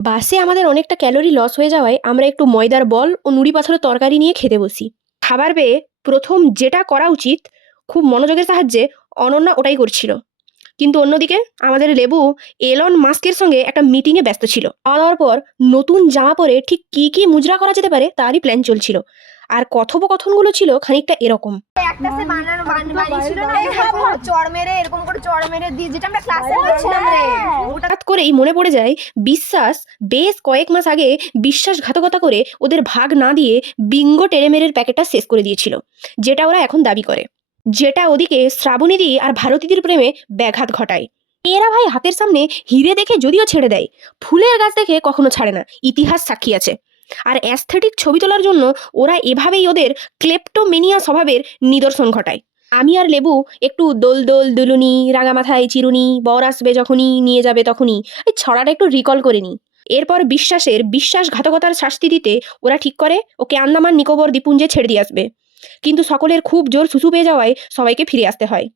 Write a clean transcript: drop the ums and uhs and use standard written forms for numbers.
বাসে আমাদের অনেকটা ক্যালোরি লস হয়ে যাওয়ায় আমরা একটু ময়দার বল ও নুড়ি পাথরের তরকারি নিয়ে খেতে বসি। খাবার পেয়ে প্রথম যেটা করা উচিত, খুব মনোযোগের সাহায্যে অনন্যা ওটাই করছিল। কিন্তু অন্যদিকে আমাদের লেবু এলন মাস্কের সঙ্গে একটা মিটিংয়ে ব্যস্ত ছিল। খাওয়া দাওয়ার পর নতুন জামা পরে ঠিক কি কি মুজরা করা যেতে পারে তারই প্ল্যান চলছিল। আর কথোপকথনগুলো ছিল খানিকটা এরকম। একটা সে বানানো বানিয়েছিল না, চড় মেরে এরকম করে চড় মেরে দিয়ে, যেটা আমরা ক্লাসে করছিলাম রে। হঠাৎ করেই মনে পড়ে যায় বিশ্বাস বেশ কয়েক মাস আগে বিশ্বাসঘাতকতা করে ওদের ভাগ না দিয়ে বিঙ্গো টেরেমেরের প্যাকেটটা শেষ করে দিয়েছিল, যেটা ওরা এখন দাবি করে। যেটা ওদিকে শ্রাবণীদি আর ভারতীদির প্রেমে ব্যাঘাত ঘটায়। এরা ভাই হাতের সামনে হিরে দেখে যদিও ছেড়ে দেয়, ফুলের গাছ দেখে কখনো ছাড়ে না, ইতিহাস সাক্ষী আছে। আর অ্যাস্থেটিক ছবি তোলার জন্য ওরা এভাবেই ওদের ক্লেপ্টোমেনিয়া স্বভাবের নিদর্শন ঘটায়। আমি আর লেবু একটু দোল দোল দুলুনি, রাঙা মাথায় চিরুনি, বর আসবে যখনই নিয়ে যাবে তখনই এই ছড়াটা একটু রিকল করে নিই। এরপর বিশ্বাসের বিশ্বাসঘাতকতার শাস্তি দিতে ওরা ঠিক করে ওকে আন্দামান নিকোবর দ্বীপপুঞ্জে ছেড়ে দিয়ে আসবে। কিন্তু সকলের খুব জোর সুসু পেয়ে যাওয়ায় সবাইকে ফিরে আসতে হয়।